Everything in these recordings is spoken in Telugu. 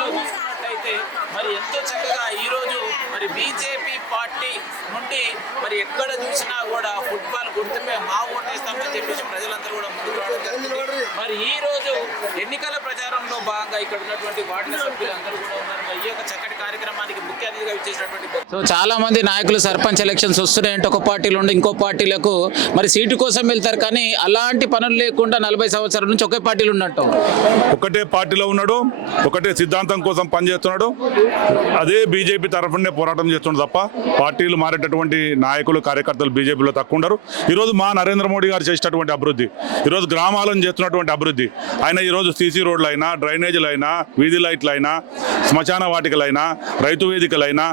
విషయంలో చూసుకున్నట్లయితే మరి ఎంతో చక్కగా ఈరోజు మరి బీజేపీ పార్టీ నుండి మరి ఎక్కడ చూసినా కూడా ఫుట్బాల్ గుర్తుపై మా ఓటేస్తామని చెప్పేసి ప్రజలందరూ కూడా ముందుకు రావడం జరిగింది. మరి ఈ రోజు ఎన్నికల ప్రచారంలో భాగంగా ఇక్కడ ఉన్నటువంటి వార్డు సభ్యులందరూ కూడా ఉన్నారు. మరి ఈ యొక్క చక్కటి కార్యక్రమానికి ముఖ్య అతిథిగా ఇచ్చేసినటువంటి సో చాలా మంది నాయకులు సర్పంచ్ ఎలక్షన్స్ వస్తున్నాయంటే ఒక పార్టీలో ఉండి ఇంకో పార్టీలకు మరి సీటు కోసం వెళ్తారు, కానీ అలాంటి పనులు లేకుండా 40 సంవత్సరాల నుంచి ఒకే పార్టీలో ఉన్నట్టు ఒకటే పార్టీలో ఉన్నాడు, ఒకటే సిద్ధాంతం కోసం పనిచేస్తున్నాడు. అదే బీజేపీ తరఫునే పోరాటం చేస్తున్నాడు తప్ప పార్టీలు మారేటటువంటి నాయకులు కార్యకర్తలు బీజేపీలో తక్కువ ఉండరు. ఈరోజు మా నరేంద్ర మోడీ గారు చేసేటటువంటి అభివృద్ధి, ఈరోజు గ్రామాలను చేస్తున్నటువంటి అభివృద్ధి, ఆయన ఈరోజు సీసీ రోడ్లైనా, డ్రైనేజీలైనా, వీధి లైట్లైనా, శ్మశాన వాటికలైనా, రైతు వేదికలైనా,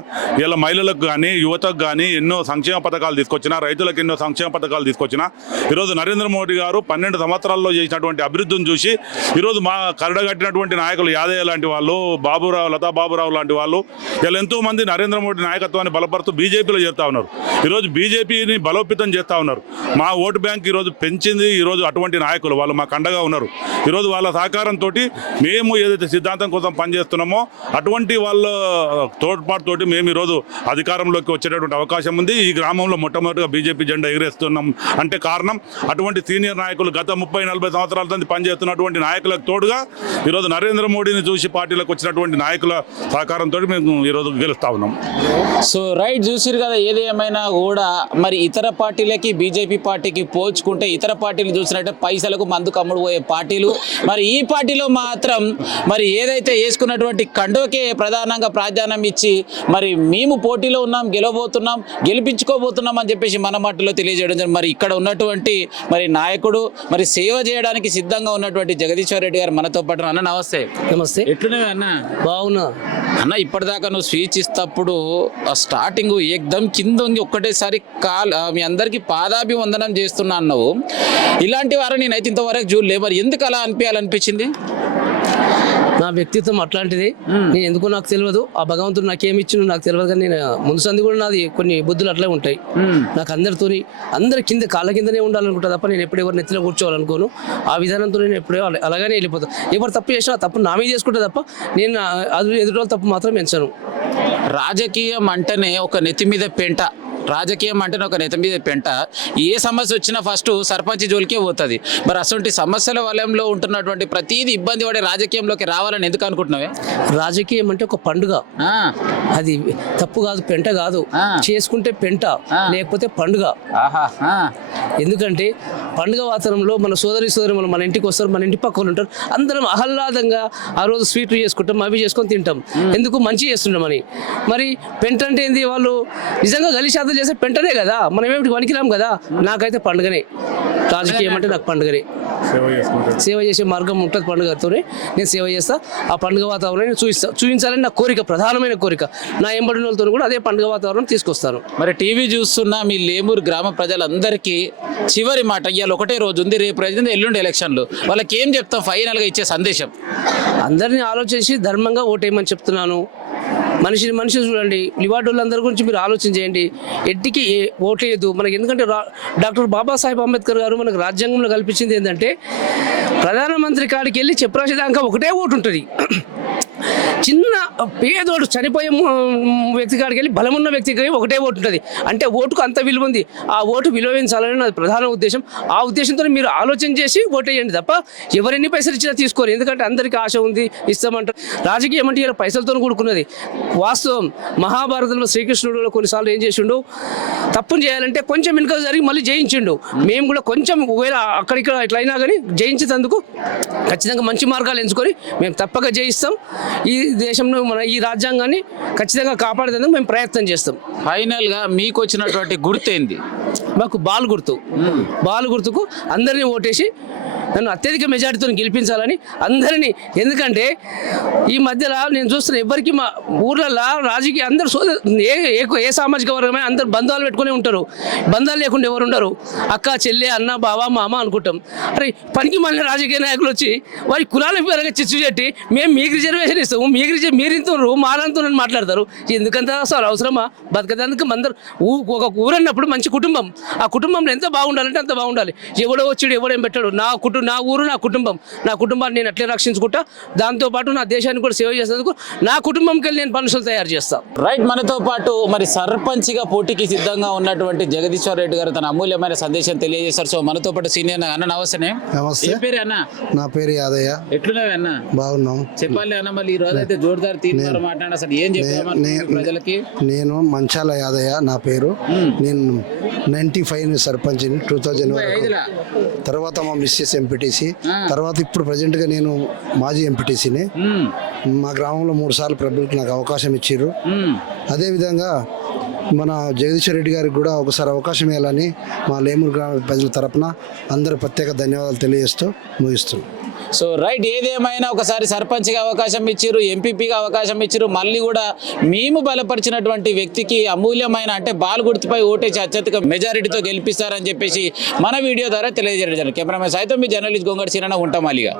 ఇలా మహిళలకు కానీ యువతకు కానీ ఎన్నో సంక్షేమ పథకాలు తీసుకొచ్చినా, రైతులకు ఎన్నో సంక్షేమ పథకాలు తీసుకొచ్చినా, ఈరోజు నరేంద్ర మోడీ గారు 12 సంవత్సరాల్లో చేసినటువంటి అభివృద్ధిని చూసి ఈరోజు మా కరడగట్టినటువంటి నాయకులు యాదయ్య లాంటి వాళ్ళు, బాబురావు, లతా బాబురావు లాంటి వాళ్ళు ఇలా ఎంతో మంది నరేంద్ర మోడీ నాయకత్వాన్ని బలపరుతూ బీజేపీలో చేస్తూ ఉన్నారు. ఈరోజు బీజేపీని బలోపేతం చేస్తూ ఉన్నారు. మా ఓటు బ్యాంక్ ఈరోజు పెంచింది ఈరోజు అటువంటి నాయకులు, వాళ్ళు మాకు అండగా ఉన్నారు. ఈరోజు వాళ్ళ సహకారంతో మేము ఏదైతే సిద్ధాంతం కోసం పనిచేస్తున్నామో అటువంటి వాళ్ళ తోడ్పాటుతోటి మేము ఈరోజు అధికారంలోకి వచ్చేటటువంటి అవకాశం ఉంది. ఈ గ్రామంలో మొట్టమొదటిగా బీజేపీ జెండా ఎగిరేస్తున్నాం అంటే కారణం అటువంటి సీనియర్ నాయకులు, గత 30-40 సంవత్సరాల నుంచి పనిచేస్తున్నటువంటి నాయకులకు తోడుగా ఈరోజు నరేంద్ర మోడీని చూసి పార్టీలకు వచ్చినటువంటి నాయకుల సహకారంతో మేము ఈరోజు గెలుస్తా ఉన్నాం. సో రైట్, చూసిరు కదా. ఏది ఏమైనా కూడా మరి ఇతర పార్టీలకి బీజేపీ పార్టీకి పోల్చుకుంటే ఇతర పార్టీలు చూసినట్టే పైసలకు మందు కమ్ముడు పోయే పార్టీలు, మరి ఈ పార్టీలో మాత్రం మరి ఏదైతే వేసుకున్నటువంటి కండువకే ప్రధానంగా ప్రాధాన్యం ఇచ్చి మరి మేము పోటీలో ఉన్నాం, గెలవబోతున్నాం, గెలిపించుకోబోతున్నాం అని చెప్పేసి మన మాటలో తెలియజేయడం. మరి ఇక్కడ ఉన్నటువంటి మరి నాయకుడు మరి సేవ చేయడానికి సిద్ధంగా ఉన్నటువంటి జగదీశ్వర్ రెడ్డి గారు మనతో పాటు. అన్న నమస్తే. నమస్తే. ఎట్లునే అన్న? బాగున్నా అన్న. ఇప్పటిదాకా నువ్వు స్పీచ్ ఇస్తప్పుడు స్టార్టింగ్ ఏకదమ్ కింద ఉంది, ఒక్కటేసారి మీ అందరికీ పాదాభివందనం చేస్తున్నా అన్నావు. ఇలాంటి వారు నేనైతే ఇంతవరకు చూడలే. మరి ఎందుకు అలా అనిపించింది? నా వ్యక్తిత్వం అట్లాంటిది. నేను ఎందుకు నాకు తెలియదు, ఆ భగవంతుడు నాకేమి ఇచ్చిండు నాకు తెలియదు, కానీ నేను ముందు సంది కూడా నాది కొన్ని బుద్ధులు అట్లే ఉంటాయి. నాకు అందరి కింద కాళ్ళ కిందనే ఉండాలనుకుంటా తప్ప నేను ఎప్పుడు ఎవరు నెత్తిలో కూర్చోవాలనుకోను. ఆ విధానంతో నేను ఎప్పుడో అలాగనే వెళ్ళిపోతాను. ఎవరు తప్పు చేసినా తప్పు నా మీద చేసుకుంటే తప్ప నేను ఎదుటి తప్పు మాత్రం ఎంచను. రాజకీయం అంటేనే ఒక నెత్తి మీద పెంట, రాజకీయం అంటేనే ఒక నెత్తి మీద పెంట. ఏ సమస్య వచ్చినా ఫస్ట్ సర్పంచ్ జోలికే పోతుంది. మరి అటువంటి సమస్యల వలయంలో ఉంటున్నటువంటి ప్రతిదీ ఇబ్బంది పడే రాజకీయంలోకి రావాలని ఎందుకు అనుకుంటున్నావే? రాజకీయం అంటే ఒక పండుగ, అది తప్పు కాదు, పెంట కాదు. చేసుకుంటే పెంట, లేకపోతే పండుగ. ఎందుకంటే పండుగ వాతావరణంలో మన సోదరి మన ఇంటికి వస్తారు, మన ఇంటి పక్కన ఉంటారు, అందరం ఆహ్లాదంగా ఆ రోజు స్వీట్లు చేసుకుంటాం, అవి చేసుకొని తింటాం. ఎందుకు? మంచి చేస్తుంటామని. మరి పెంట అంటే ఏంది? వాళ్ళు నిజంగా గలిశాతం చేసే పెంటనే కదా, మనం ఏమిటి వణికిరాం కదా. నాకైతే పండుగనే, రాజకీయం అంటే నాకు పండుగనే. సేవ చేసే మార్గం ఉంటుంది పండుగతోనే. నేను సేవ చేస్తా, ఆ పండుగ వాతావరణం చూపించాలని నా కోరిక, ప్రధానమైన కోరిక. నా ఎంబడిన వాళ్ళతో కూడా అదే పండుగ వాతావరణం తీసుకొస్తాను. మరి టీవీ చూస్తున్న మీ లేమూరు గ్రామ ప్రజలందరికీ చివరి మాట, ఇవాళ ఒకటే రోజు ఉంది, రేపు రోజు ఎల్లుండి ఎలక్షన్లు, వాళ్ళకి ఏం చెప్తాం ఫైనల్గా ఇచ్చే సందేశం? అందరినీ ఆలోచించి ధర్మంగా ఓటేయమని చెప్తున్నాను. మనిషి చూడండి, లివాటోళ్ళందరి గురించి మీరు ఆలోచన చేయండి. ఎట్టికి ఓట్లేదు మనకి. ఎందుకంటే డాక్టర్ బాబాసాహెబ్ అంబేద్కర్ గారు మనకు రాజ్యాంగంలో కల్పించింది ఏంటంటే ప్రధానమంత్రి కాడికి వెళ్ళి చెప్పరాసేదాకా ఒకటే ఓటు ఉంటుంది. చిన్న పేదోడు చనిపోయే వ్యక్తి కాడికి వెళ్ళి బలమున్న వ్యక్తికి ఒకటే ఓటు ఉంటుంది. అంటే ఓటుకు అంత విలువ ఉంది. ఆ ఓటు విలువించాలని నా ప్రధాన ఉద్దేశం. ఆ ఉద్దేశంతో మీరు ఆలోచన చేసి ఓటేయండి తప్ప ఎవరెన్ని పైసలు ఇచ్చినా తీసుకోరు. ఎందుకంటే అందరికీ ఆశ ఉంది, ఇస్తామంటారు. రాజకీయం అంటే ఇలా పైసలతో కూడుకున్నది. వాస్తవం మహాభారతంలో శ్రీకృష్ణుడు కొన్నిసార్లు ఏం చేసిండు, తప్పును చేయాలంటే కొంచెం వెనుక జరిగి మళ్ళీ జయించిండు. మేము కూడా కొంచెం ఒకవేళ అక్కడిక్కడ ఇట్లా అయినా కానీ జయించేందుకు ఖచ్చితంగా మంచి మార్గాలు ఎంచుకొని మేము తప్పక జయిస్తాం. ఈ దేశంలో మన ఈ రాజ్యాంగాన్ని ఖచ్చితంగా కాపాడేందుకు మేము ప్రయత్నం చేస్తాం. ఫైనల్గా మీకు వచ్చినటువంటి గుర్తు ఏంది? మాకు బాల్ గుర్తుకు అందరినీ ఓటేసి నన్ను అత్యధిక మెజారిటీతో గెలిపించాలని అందరినీ. ఎందుకంటే ఈ మధ్యలో నేను చూస్తున్న ఎవరికి మా ఊర్లలో రాజకీయ అందరూ ఏ సామాజిక వర్గమైన అందరు బంధాలు పెట్టుకునే ఉంటారు. బంధాలు లేకుండా ఎవరు ఉండరు. అక్క, చెల్లె, అన్న, బావ, మామ అనుకుంటాం. అరే పనికి మళ్ళీ రాజకీయ నాయకులు వచ్చి వారి కులాల పేరుగా చిచ్చు చెట్టి మేము మీకు రిజర్వేషన్ ఇస్తాము, మీరు ఇంతున్నారు, మానంతో మాట్లాడతారు. ఎందుకంత అసలు అవసరమా? బతకడానికి అందరు ఒక ఊరన్నప్పుడు మంచి కుటుంబం, ఆ కుటుంబంలో ఎంత బాగుండాలంటే అంత బాగుండాలి. ఎవడో వచ్చాడు ఎవడేం పెట్టాడు, నా ఊరు నా కుటుంబాన్ని నేను అట్లే రక్షించుకుంటా. దాంతోపాటు నా దేశాన్ని కూడా సేవ చేసేందుకు నా కుటుంబంకి వెళ్ళి నేను పనులు తయారు చేస్తాను. రైట్, మనతో పాటు మరి సర్పంచ్గా పోటీకి సిద్ధంగా ఉన్నటువంటి జగదీశ్వర్ రెడ్డి గారు తన అమూల్యమైన సందేశం తెలియజేశారు. సో మనతో పాటు సీనియర్ అన్న, నమస్తే. నమస్తే. ఏం పేరు అన్న? నా పేరు యాదయ్య. ఎట్లున్నావు అన్న? బాగున్నాం. చెప్పాలి అన్న, మళ్ళీ ఈ రోజు అయితే జోర్దార్ తీర్మానం మాట్లాడ, అసలు ఏం చెప్పామనుకుంటున్నారు ప్రజలకి? నేను మంచాల యాదయ్య నా పేరు. నేను 95 సర్పంచ్ని 2000 వరకు. తర్వాత మా మిస్సెస్ ఎంపీటీసీ, తర్వాత ఇప్పుడు ప్రజెంట్గా నేను మాజీ ఎంపీటీసీని. మా గ్రామంలో 3 సార్లు ప్రభుత్వం నాకు అవకాశం ఇచ్చారు. అదేవిధంగా మన జగదీశ్వర్ రెడ్డి గారికి కూడా ఒకసారి అవకాశం ఇవ్వాలని మా లేమూరు గ్రామ ప్రజల తరపున అందరూ ప్రత్యేక ధన్యవాదాలు తెలియజేస్తూ ముగిస్తున్నాం. సో రైట్, ఏదేమైనా ఒకసారి సర్పంచ్గా అవకాశం ఇచ్చారు, ఎంపీపీగా అవకాశం ఇచ్చారు, మళ్ళీ కూడా మేము బలపరిచినటువంటి వ్యక్తికి అమూల్యమైన అంటే బాల్ గుర్తుపై ఓటేసి అత్యధిక మెజారిటీతో గెలిపిస్తారని చెప్పేసి మన వీడియో ద్వారా తెలియజేయడం జరిగింది. కెమెరామెన్ సైతం మీ జర్నలిస్ట్ గొంగడి సీనన్న ఉంటాం. మళ్ళీగా